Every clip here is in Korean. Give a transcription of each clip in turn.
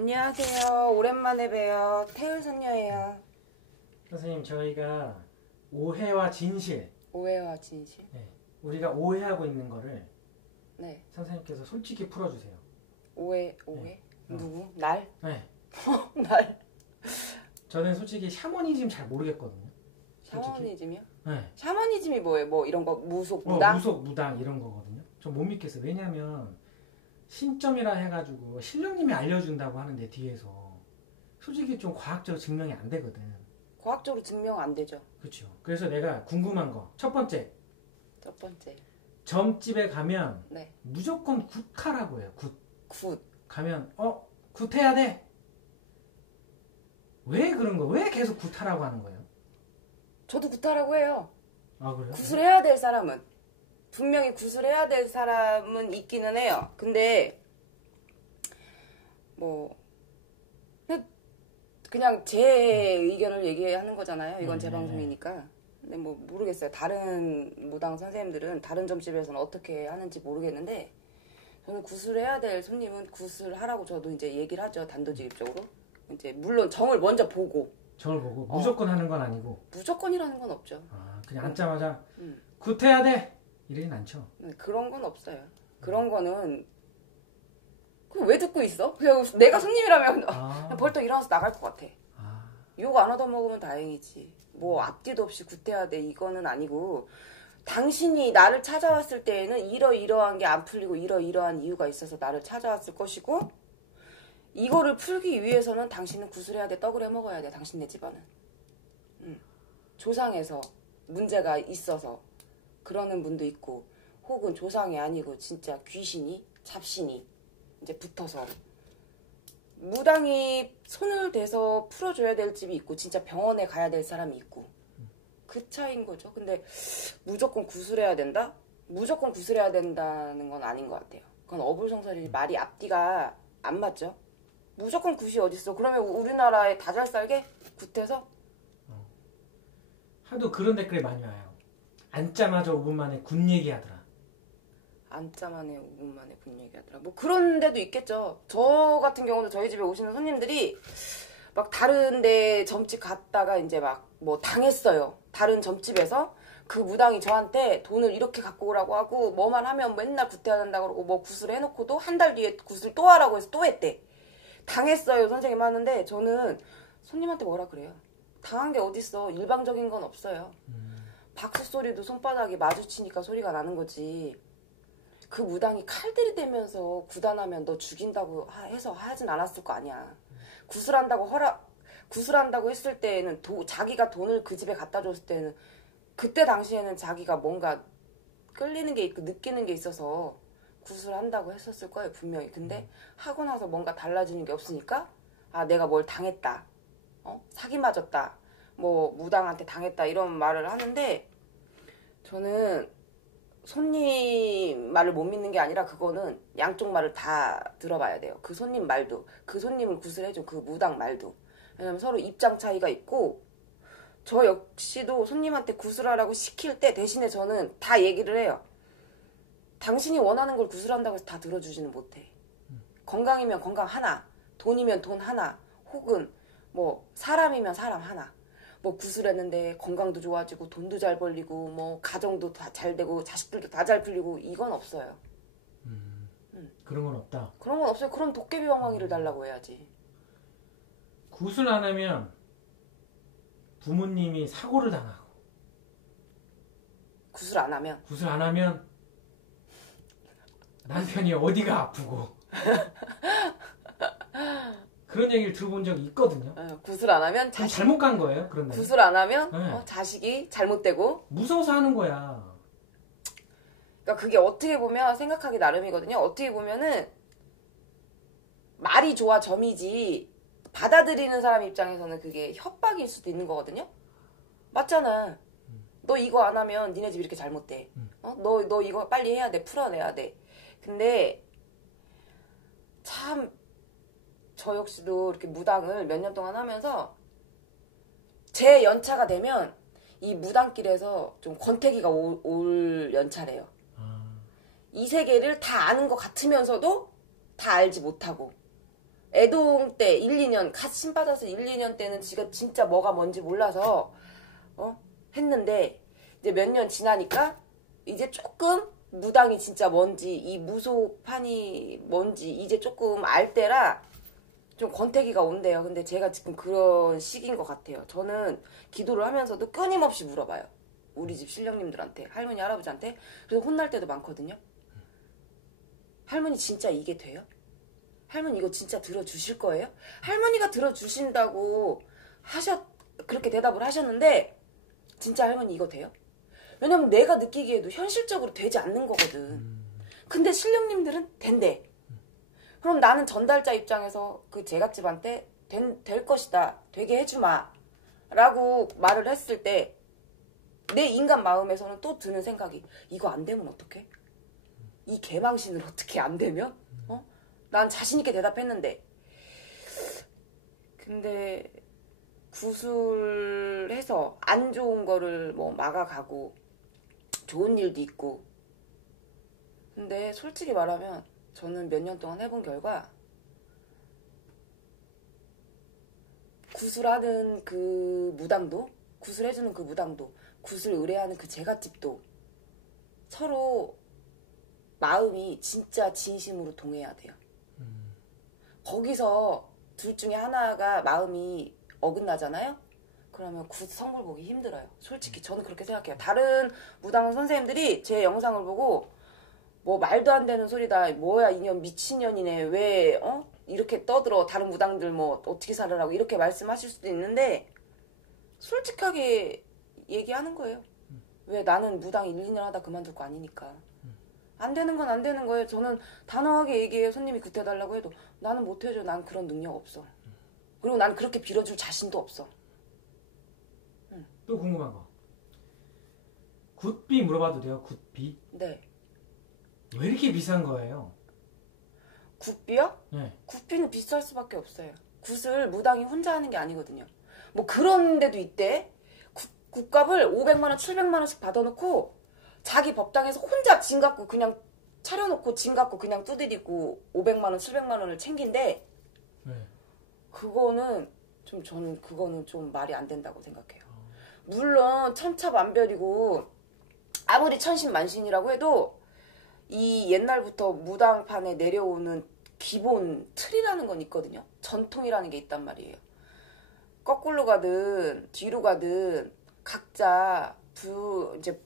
안녕하세요. 오랜만에 봬요. 태을 선녀예요. 선생님, 저희가 오해와 진실, 오해와 진실? 네, 우리가 오해하고 있는 거를 네. 선생님께서 솔직히 풀어주세요. 오해? 네. 누구? 날? 네. 날? 저는 솔직히 샤머니즘 잘 모르겠거든요. 샤머니즘이요? 네. 샤머니즘이 뭐예요? 뭐 이런 거 무속, 무당? 무속, 무당 이런 거거든요. 저 못 믿겠어요. 왜냐면 신점이라 해가지고 신령님이 알려준다고 하는데 뒤에서 솔직히 좀 과학적으로 증명이 안 되거든. 과학적으로 증명 안 되죠. 그렇죠. 그래서 내가 궁금한 거 첫 번째. 첫 번째. 점집에 가면 네. 무조건 굿하라고 해요. 굿. 굿. 가면 굿해야 돼. 왜 그런 거? 왜 계속 굿하라고 하는 거예요? 저도 굿하라고 해요. 아 그래요? 굿을 해야 될 사람은. 분명히 굿을 해야 될 사람은 있기는 해요. 근데 뭐 그냥 제 의견을 얘기하는 거잖아요. 이건 제 방송이니까. 근데 뭐 모르겠어요. 다른 무당 선생님들은 다른 점집에서는 어떻게 하는지 모르겠는데 저는 굿을 해야 될 손님은 굿을 하라고 저도 이제 얘기를 하죠. 단도직입적으로. 이제 물론 정을 먼저 보고. 저를 보고 무조건 하는 건 아니고. 무조건이라는 건 없죠. 아 그냥 앉자마자 굿해야 돼 이러진 않죠. 그런 건 없어요. 그런 거는 그럼 왜 듣고 있어? 그냥 내가 손님이라면 그냥 벌떡 일어나서 나갈 것 같아. 욕 안 얻어먹으면 다행이지. 뭐 앞뒤도 없이 굿해야 돼 이거는 아니고 당신이 나를 찾아왔을 때에는 이러이러한 게 안 풀리고 이러이러한 이유가 있어서 나를 찾아왔을 것이고 이거를 풀기 위해서는 당신은 굿을 해야 돼. 떡을 해먹어야 돼. 당신네 집안은. 조상에서 문제가 있어서 그러는 분도 있고 혹은 조상이 아니고 진짜 귀신이 잡신이 이제 붙어서 무당이 손을 대서 풀어줘야 될 집이 있고 진짜 병원에 가야 될 사람이 있고 그 차이인 거죠. 근데 무조건 구슬해야 된다? 무조건 구슬해야 된다는 건 아닌 것 같아요. 그건 어불성설이 말이 앞뒤가 안 맞죠. 무조건 굿이 어딨어. 그러면 우리나라에 다 잘 살게? 굿해서? 하도 그런 댓글이 많이 와요. 앉자마자 5분 만에 굿 얘기하더라. 앉자마자 5분 만에 굿 얘기하더라. 뭐 그런 데도 있겠죠. 저 같은 경우도 저희 집에 오시는 손님들이 막 다른 데 점집 갔다가 이제 막 뭐 당했어요. 다른 점집에서 그 무당이 저한테 돈을 이렇게 갖고 오라고 하고 뭐만 하면 맨날 굿해야 된다고 그러고 뭐 굿을 해놓고도 한 달 뒤에 굿을 또 하라고 해서 또 했대. 당했어요 선생님 하는데 저는 손님한테 뭐라 그래요. 당한 게 어딨어. 일방적인 건 없어요. 박수 소리도 손바닥이 마주치니까 소리가 나는 거지. 그 무당이 칼 들이대면서 구단하면 너 죽인다고 해서 하진 않았을 거 아니야. 구슬한다고 했을 때에는 자기가 돈을 그 집에 갖다 줬을 때는 그때 당시에는 자기가 뭔가 끌리는 게 있고 느끼는 게 있어서 구슬한다고 했었을 거예요 분명히. 근데 하고 나서 뭔가 달라지는 게 없으니까 내가 뭘 당했다. 사기 맞았다. 뭐 무당한테 당했다 이런 말을 하는데 저는 손님 말을 못 믿는 게 아니라 그거는 양쪽 말을 다 들어봐야 돼요. 그 손님 말도 그 손님을 구슬해준 그 무당 말도. 왜냐면 서로 입장 차이가 있고 저 역시도 손님한테 구슬하라고 시킬 때 대신에 저는 다 얘기를 해요. 당신이 원하는 걸 구슬한다고 해서 다 들어주지는 못해. 건강이면 건강 하나, 돈이면 돈 하나, 혹은 뭐 사람이면 사람 하나. 뭐 구슬했는데 건강도 좋아지고 돈도 잘 벌리고 뭐 가정도 다 잘 되고 자식들도 다 잘 풀리고 이건 없어요. 그런 건 없다. 그런 건 없어요. 그럼 도깨비 왕왕이를 달라고 해야지. 굿을 안 하면 부모님이 사고를 당하고 구슬 안 하면 남편이 어디가 아프고 그런 얘기를 들어본 적이 있거든요. 구슬 안 하면 잘못 간 거예요. 그런 날. 구슬 안 하면 네. 자식이 잘못되고 무서워서 하는 거야. 그러니까 그게 어떻게 보면 생각하기 나름이거든요. 어떻게 보면은 말이 좋아 점이지 받아들이는 사람 입장에서는 그게 협박일 수도 있는 거거든요. 맞잖아. 너 이거 안 하면 니네 집 이렇게 잘못돼. 너 이거 빨리 해야 돼. 풀어내야 돼. 근데 참 저 역시도 이렇게 무당을 몇 년 동안 하면서 제 연차가 되면 이 무당길에서 좀 권태기가 올 연차래요. 이 세계를 다 아는 것 같으면서도 다 알지 못하고 애동 때 1, 2년 갓 신받아서 1, 2년 때는 지가 진짜 뭐가 뭔지 몰라서 했는데 이제 몇 년 지나니까 이제 조금 무당이 진짜 뭔지 이 무속판이 뭔지 이제 조금 알 때라 좀 권태기가 온대요. 근데 제가 지금 그런 시기인 것 같아요. 저는 기도를 하면서도 끊임없이 물어봐요. 우리 집 신령님들한테, 할머니, 할아버지한테. 그래서 혼날 때도 많거든요. 할머니 진짜 이게 돼요? 할머니 이거 진짜 들어주실 거예요? 할머니가 들어주신다고 그렇게 대답을 하셨는데 진짜 할머니 이거 돼요? 왜냐면 내가 느끼기에도 현실적으로 되지 않는 거거든. 근데 신령님들은 된대. 그럼 나는 전달자 입장에서 그 제갓집한테 될 것이다. 되게 해주마. 라고 말을 했을 때 내 인간 마음에서는 또 드는 생각이 이거 안 되면 어떡해? 이 개망신을 어떻게 안 되면? 난 자신 있게 대답했는데 근데 구술해서 안 좋은 거를 뭐 막아가고 좋은 일도 있고 근데 솔직히 말하면 저는 몇 년 동안 해본 결과 구술하는 그 무당도 구술해주는 그 무당도 구슬 의뢰하는 그 제갓집도 서로 마음이 진짜 진심으로 동해야 돼요. 거기서 둘 중에 하나가 마음이 어긋나잖아요? 그러면 성불 보기 힘들어요. 솔직히 저는 그렇게 생각해요. 다른 무당 선생님들이 제 영상을 보고 뭐 말도 안 되는 소리다. 뭐야 이년 미친년이네. 왜 이렇게 떠들어. 다른 무당들 뭐 어떻게 살으라고 이렇게 말씀하실 수도 있는데 솔직하게 얘기하는 거예요. 왜 나는 무당 1, 2년 하다 그만둘 거 아니니까. 안 되는 건 안 되는 거예요. 저는 단호하게 얘기해요. 손님이 구태달라고 해도 나는 못 해줘. 난 그런 능력 없어. 그리고 난 그렇게 빌어줄 자신도 없어. 또 궁금한 거. 굿비 물어봐도 돼요? 굿비? 네. 왜 이렇게 비싼 거예요? 굿비요? 네. 굿비는 비쌀 수밖에 없어요. 굿을 무당이 혼자 하는 게 아니거든요. 뭐 그런 데도 있대. 굿값을 500만 원, 700만 원씩 받아놓고 자기 법당에서 혼자 진 갖고 그냥 차려놓고 진 갖고 그냥 두드리고 500만 원, 700만 원을 챙긴데 네. 저는 그거는 좀 말이 안 된다고 생각해요. 물론 천차만별이고 아무리 천신만신이라고 해도 이 옛날부터 무당판에 내려오는 기본 틀이라는 건 있거든요. 전통이라는 게 있단 말이에요. 거꾸로 가든 뒤로 가든 각자 이제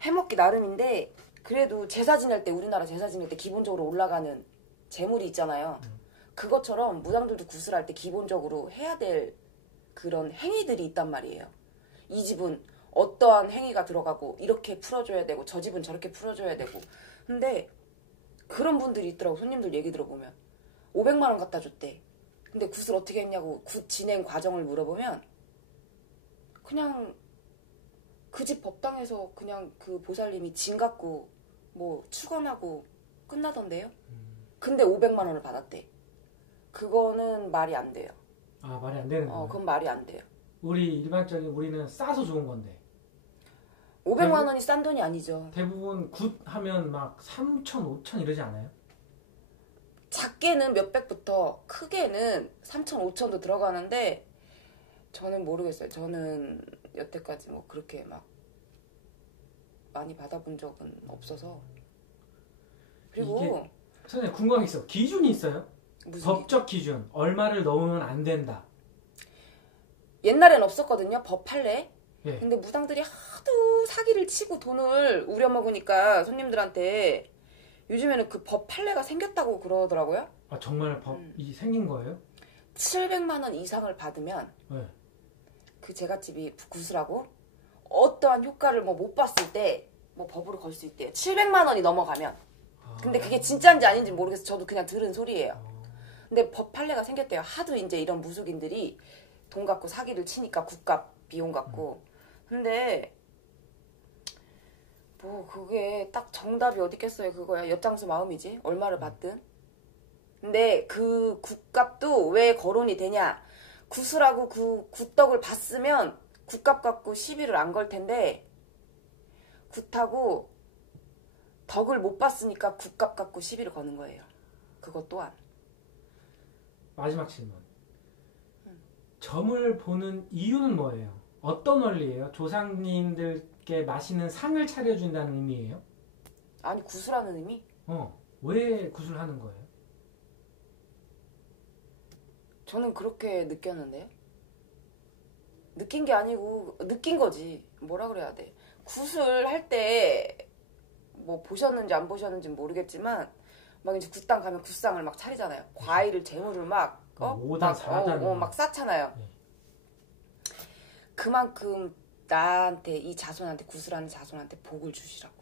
해먹기 나름인데 그래도 제사 지낼 때 우리나라 제사 지낼 때 기본적으로 올라가는 재물이 있잖아요. 그것처럼 무당들도 구슬할 때 기본적으로 해야 될 그런 행위들이 있단 말이에요. 이 집은 어떠한 행위가 들어가고 이렇게 풀어줘야 되고 저 집은 저렇게 풀어줘야 되고 근데 그런 분들이 있더라고. 손님들 얘기 들어보면 500만 원 갖다 줬대. 근데 굿을 어떻게 했냐고 굿 진행 과정을 물어보면 그냥 그 집 법당에서 그냥 그 보살님이 진 갖고 뭐 축원하고 끝나던데요. 근데 500만 원을 받았대. 그거는 말이 안 돼요. 아, 말이 안 되는 거예요? 그건 말이 안 돼요. 우리는 싸서 좋은 건데 500만 원이 싼 돈이 아니죠. 대부분 굿 하면 막 3천, 5천 이러지 않아요? 작게는 몇백부터 크게는 3천, 5천도 들어가는데 저는 모르겠어요. 저는 여태까지 뭐 그렇게 막 많이 받아본 적은 없어서. 그리고 선생님 궁금한 게 있어. 기준이 있어요? 무슨 법적 기준. 얼마를 넘으면 안 된다. 옛날엔 없었거든요. 법 판례. 예. 근데 무당들이 하도 사기를 치고 돈을 우려먹으니까 손님들한테 요즘에는 그 법 판례가 생겼다고 그러더라고요. 아, 정말 법이 생긴 거예요? 700만 원 이상을 받으면 네. 그 제갓집이 구슬하고 어떠한 효과를 뭐 못 봤을 때 뭐 법으로 걸 수 있대요. 700만 원이 넘어가면. 근데 그게 진짜인지 아닌지 모르겠어요. 저도 그냥 들은 소리예요. 근데 법 판례가 생겼대요. 하도 이제 이런 무속인들이 돈 갖고 사기를 치니까 국값 비용 갖고. 근데 뭐 그게 딱 정답이 어디 있겠어요. 그거야. 엿장수 마음이지. 얼마를 받든. 근데 그 굿값도 왜 거론이 되냐. 구슬하고 그 굿덕을 봤으면 굿값 갖고 시비를 안 걸 텐데 굿하고 덕을 못 봤으니까 굿값 갖고 시비를 거는 거예요. 그것 또한. 마지막 질문. 점을 보는 이유는 뭐예요? 어떤 원리예요? 조상님들께 맛있는 상을 차려준다는 의미예요? 아니 구슬하는 의미? 왜 구슬하는 거예요? 저는 그렇게 느꼈는데요. 느낀 게 아니고 느낀 거지. 뭐라 그래야 돼. 구슬할 때 뭐 보셨는지 안 보셨는지 모르겠지만 막 이제 굿당 가면 굿상을 막 차리잖아요. 과일을 재물을 막 5단, 4단 막 쌓잖아요. 네. 그만큼 나한테 이 자손한테 구슬하는 자손한테 복을 주시라고.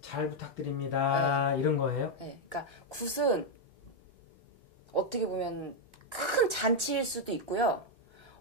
잘 부탁드립니다. 이런 거예요? 네. 그러니까 굿은 어떻게 보면 큰 잔치일 수도 있고요.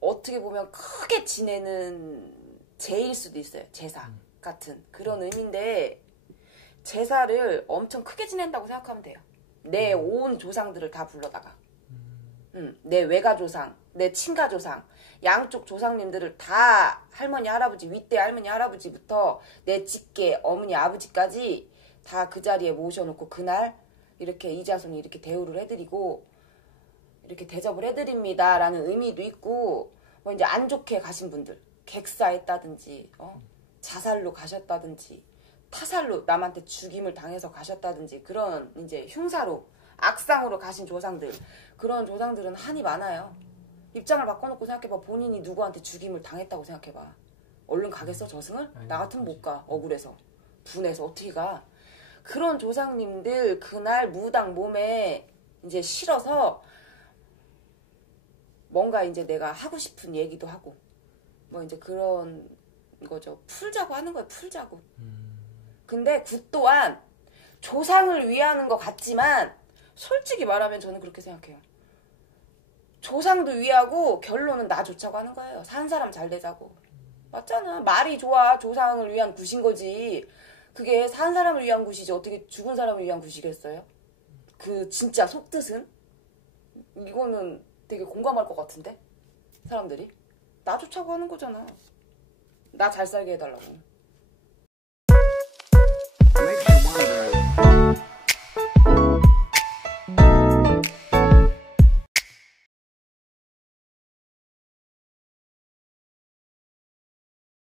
어떻게 보면 크게 지내는 제일 수도 있어요. 제사 같은 그런 의미인데 제사를 엄청 크게 지낸다고 생각하면 돼요. 내 온 조상들을 다 불러다가 내 외가조상, 내 친가조상, 양쪽 조상님들을 다 할머니, 할아버지, 윗대 할머니, 할아버지부터 내 직계, 어머니, 아버지까지 다 그 자리에 모셔놓고 그날 이렇게 이 자손이 이렇게 대우를 해드리고 이렇게 대접을 해드립니다 라는 의미도 있고 뭐 이제 안 좋게 가신 분들 객사했다든지 자살로 가셨다든지 타살로 남한테 죽임을 당해서 가셨다든지 그런 이제 흉사로 악상으로 가신 조상들 그런 조상들은 한이 많아요. 입장을 바꿔놓고 생각해봐. 본인이 누구한테 죽임을 당했다고 생각해봐. 얼른 가겠어 저승을? 나 같으면 못 가. 억울해서 분해서 어떻게 가. 그런 조상님들 그날 무당 몸에 이제 실어서 뭔가 이제 내가 하고 싶은 얘기도 하고 뭐 이제 그런 거죠. 풀자고 하는 거예요. 풀자고. 근데 굿 또한 조상을 위하는 것 같지만 솔직히 말하면 저는 그렇게 생각해요. 조상도 위하고 결론은 나 좋자고 하는 거예요. 산 사람 잘 되자고. 맞잖아. 말이 좋아. 조상을 위한 굿인 거지. 그게 산 사람을 위한 굿이지 어떻게 죽은 사람을 위한 굿이겠어요? 그 진짜 속뜻은? 이거는 되게 공감할 것 같은데? 사람들이? 나 좋자고 하는 거잖아. 나 잘 살게 해달라고.